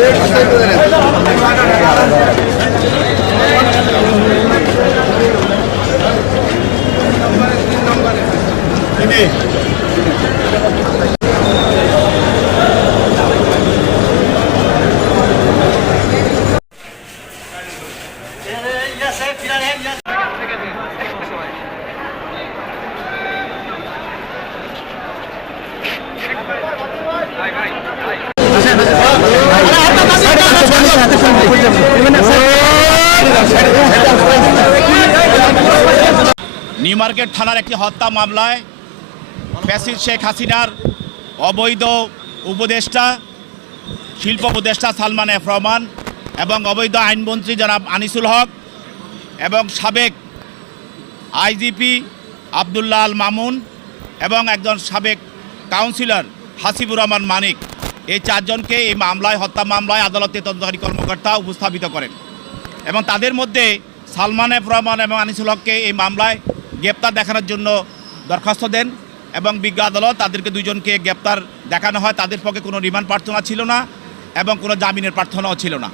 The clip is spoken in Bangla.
Ya se, ya. New Market থানার একটি হত্যা মামলায় ফ্যাসিদ শেখ হাসিনার অবৈধ উপদেষ্টা, শিল্প উপদেষ্টা সালমান এফ রহমান এবং অবৈধ আইনমন্ত্রী জনাব আনিসুল হক এবং সাবেক আইজিপি আবদুল্লাহ আল মামুন এবং একজন সাবেক কাউন্সিলর হাসিবুর রহমান মানিক। এই চারজনকে এই মামলায়, হত্যা মামলায় আদালতে তদন্তকারী কর্মকর্তা উপস্থাপিত করেন এবং তাদের মধ্যে সালমান এফ রহমান এবং আনিসুল হককে এই মামলায় গ্রেপ্তার দেখানোর জন্য দরখাস্ত দেন এবং বিজ্ঞ আদালত তাদেরকে দুজনকে গ্রেপ্তার দেখানো হয়। তাদের পক্ষে কোনো রিমান্ড প্রার্থনা ছিল না এবং কোনো জামিনের প্রার্থনাও ছিল না।